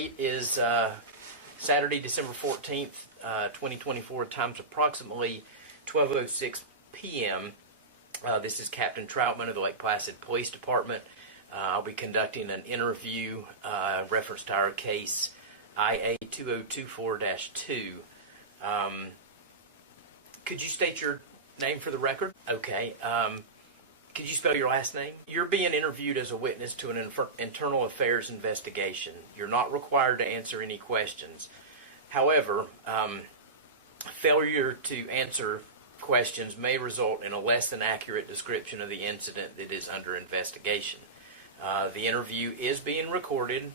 date is Saturday, December 14th, 2024. Time's approximately 12:06 p.m. This is Captain Troutman of the Lake Placid Police Department. I'll be conducting an interview reference to our case IA 2024-2. Could you state your name for the record? Okay. Could you spell your last name? You're being interviewed as a witness to an internal affairs investigation. You're not required to answer any questions. However, failure to answer questions may result in a less than accurate description of the incident that is under investigation. The interview is being recorded.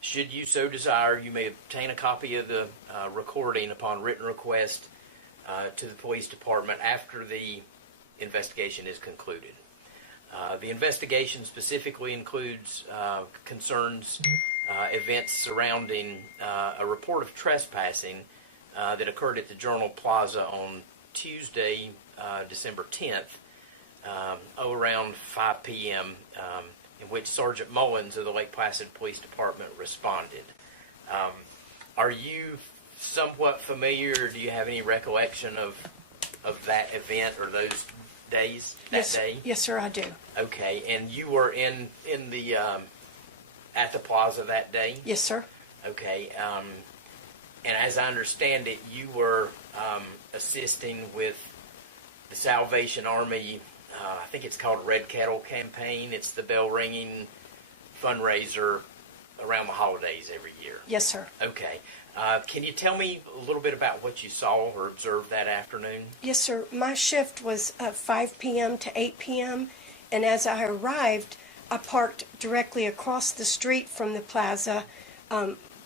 Should you so desire, you may obtain a copy of the recording upon written request to the police department after the investigation is concluded. The investigation specifically includes concerns events surrounding a report of trespassing that occurred at the Journal Plaza on Tuesday, December 10th, around 5 p.m., in which Sergeant Mullins of the Lake Placid Police Department responded. Are you somewhat familiar, or do you have any recollection of that event or those days, day? Yes, sir, I do. Okay, and you were in the at the plaza that day? Yes, sir. Okay, and as I understand it, you were assisting with the Salvation Army, I think it's called Red Kettle Campaign. It's the bell ringing fundraiser around the holidays every year. Yes, sir. Okay. Can you tell me a little bit about what you saw or observed that afternoon? Yes, sir. My shift was 5 p.m. to 8 p.m., and as I arrived, I parked directly across the street from the plaza,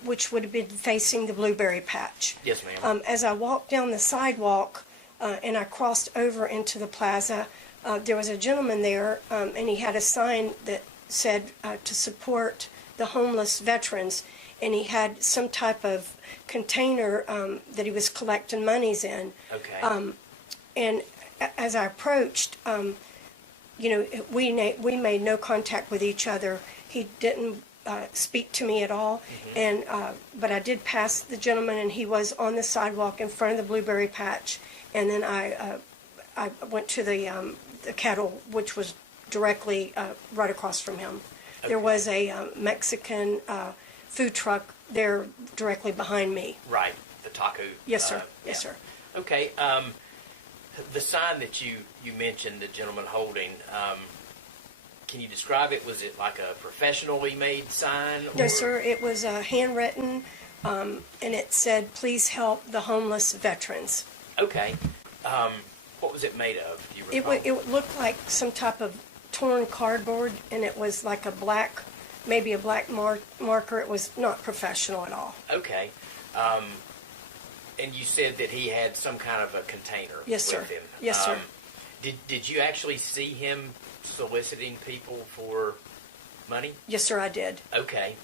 which would have been facing the blueberry patch. Yes, ma'am. As I walked down the sidewalk and I crossed over into the plaza, there was a gentleman there, and he had a sign that said to support the homeless veterans, and he had some type of container that he was collecting monies in. Okay. And as I approached, we made no contact with each other. He didn't speak to me at all, and but I did pass the gentleman, and he was on the sidewalk in front of the blueberry patch, and then I went to the cattle, which was directly right across from him. Okay. There was a Mexican food truck there directly behind me. Right, the taco. Yes, sir. Yes, yeah. sir. Okay. The sign that you mentioned, the gentleman holding, can you describe it? Was it like a professionally made sign? No, sir. It was handwritten, and it said, "Please help the homeless veterans." Okay. What was it made of? Do you recall? It looked like some type of torn cardboard, and it was like a black, maybe a black marker. It was not professional at all. Okay. And you said that he had some kind of a container Yes, sir. with him. Yes, sir. Did you actually see him soliciting people for money? Yes, sir, I did. Okay.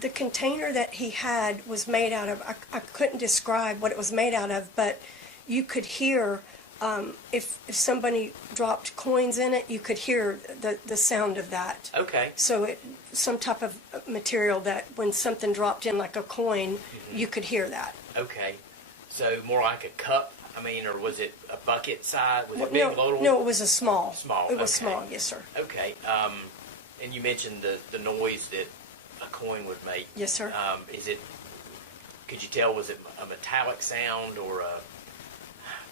The container that he had was made out of, I couldn't describe what it was made out of, but you could hear, if somebody dropped coins in it, you could hear the sound of that. Okay. So some type of material that when something dropped in like a coin, you could hear that. Okay. So more like a cup, or was it a bucket size? Was it big, no, no, it was a small. Small. It was okay. small, yes, sir. Okay. And you mentioned the noise that a coin would make. Yes, sir. Could you tell, was it a metallic sound or a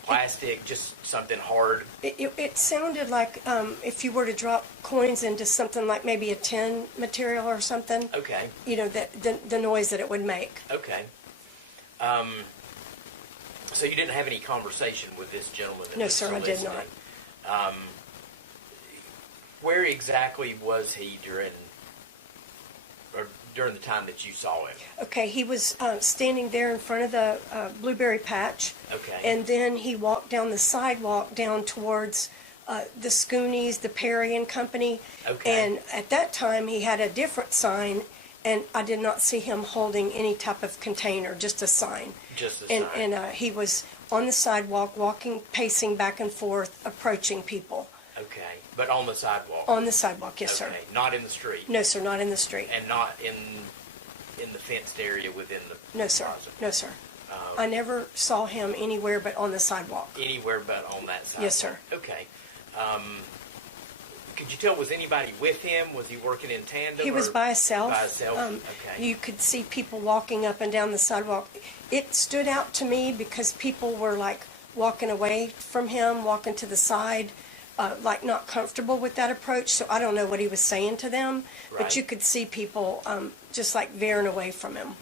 plastic, just something hard? It sounded like if you were to drop coins into something like maybe a tin material or something. Okay. The noise that it would make. Okay. So you didn't have any conversation with this gentleman? No, sir, I did not. Where exactly was he during the time that you saw him? Okay, he was standing there in front of the blueberry patch. Okay. And then he walked down the sidewalk down towards the Scoonies, the Perry and Company. Okay. And at that time, he had a different sign, and I did not see him holding any type of container, just a sign. Just a sign. And he was on the sidewalk, pacing back and forth, approaching people. Okay. But on the sidewalk? On the sidewalk, yes, okay. sir. Not in the street? No, sir, not in the street. And not in in the fenced area within the No, sir. plaza? No, sir. I never saw him anywhere but on the sidewalk. Anywhere but on that side? Yes, sir. Okay. Could you tell, was anybody with him? Was he working in tandem? He was by himself. By himself? Okay. You could see people walking up and down the sidewalk. It stood out to me because people were like walking away from him, walking to the side, like not comfortable with that approach. So I don't know what he was saying to them, Right. but you could see people just like veering away from him.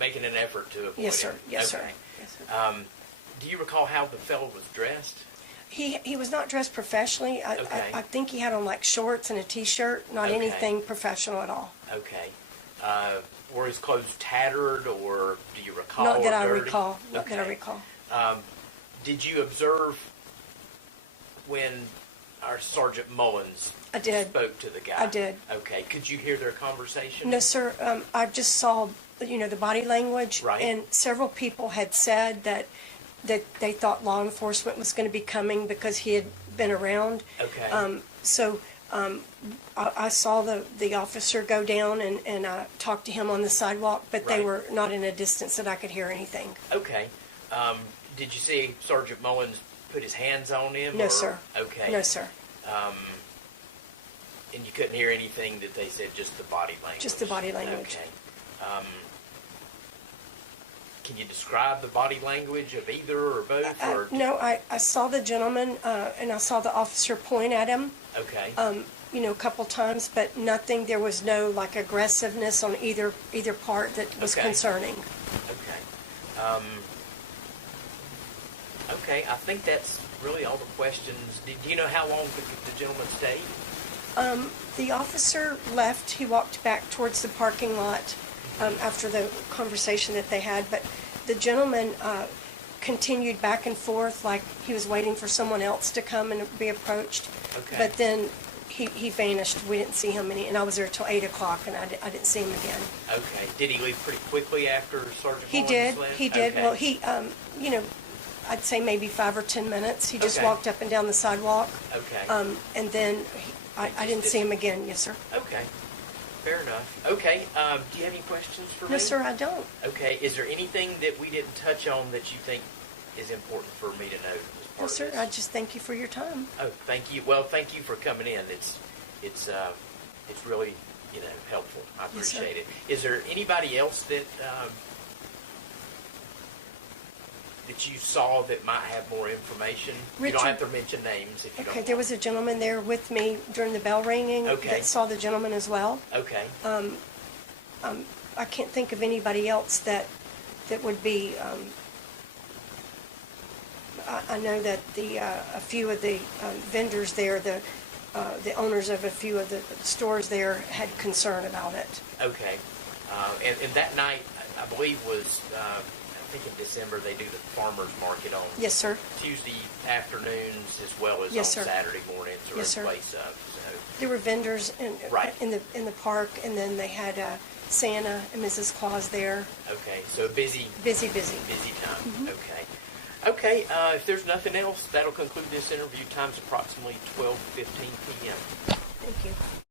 Making an effort to avoid Yes, sir. him? Yes, Okay. sir. Yes, sir. Do you recall how the fellow was dressed? He was not dressed professionally. Okay. I think he had on like shorts and a T-shirt, not Okay. anything professional at all. Okay. Were his clothes tattered, or do you recall? Not that or I dirty? recall. Not that I Okay. recall. Did you observe when our Sergeant Mullins I did. spoke to the guy? I did. Okay. Could you hear their conversation? No, sir. I just saw, the body language, Right. and several people had said that they thought law enforcement was going to be coming because he had been around. Okay. I saw the officer go down and talk to him on the sidewalk, but they Right. were not in a distance that I could hear anything. Okay. Did you see Sergeant Mullins put his hands on him? No, or- sir. Okay. No, sir. And you couldn't hear anything that they said, just the body language? Just the body language. Okay. Can you describe the body language of either or both? Or No, I saw the gentleman, and I saw the officer point at him, Okay. a couple times, but nothing, there was no like aggressiveness on either part that was Okay. concerning. Okay. Okay, I think that's really all the questions. Do you know how long the gentleman stayed? The officer left, he walked back towards the parking lot after the conversation that they had, but the gentleman continued back and forth like he was waiting for someone else to come and be approached. Okay. But then he vanished. We didn't see him and I was there till 8 o'clock and I didn't see him again. Okay. Did he leave pretty quickly after Sergeant He Mullins did, left? he did. Okay. Well, he, I'd say maybe 5 or 10 minutes. He just Okay. walked up and down the sidewalk. Okay. And then I didn't see him again. Yes, sir. Okay. Fair enough. Okay. Do you have any questions for me? No, sir, I don't. Okay. Is there anything that we didn't touch on that you think is important for me to know as part No, of sir, this? I just thank you for your time. Oh, thank you. Well, thank you for coming in. It's really, helpful. I Yes, sir. appreciate it. Is there anybody else that that you saw that might have more information? You Richard- don't have to mention names if you Okay, don't. there was a gentleman there with me during the bell ringing Okay. that saw the gentleman as well. Okay. I can't think of anybody else that would be. I know that a few of the vendors there, the owners of a few of the stores there, had concern about it. Okay. And that night, I believe was, I think in December, they do the farmer's market on Yes, sir. Tuesday afternoons as well as Yes, on sir. Saturday mornings, or Yes, a sir. place up. So, There were vendors Right. in the park, and then they had Santa and Mrs. Claus there. okay, so busy Busy. time. Mm-hmm. Okay. Okay, if there's nothing else, that'll conclude this interview. Time's approximately 12:15 p.m. Thank you.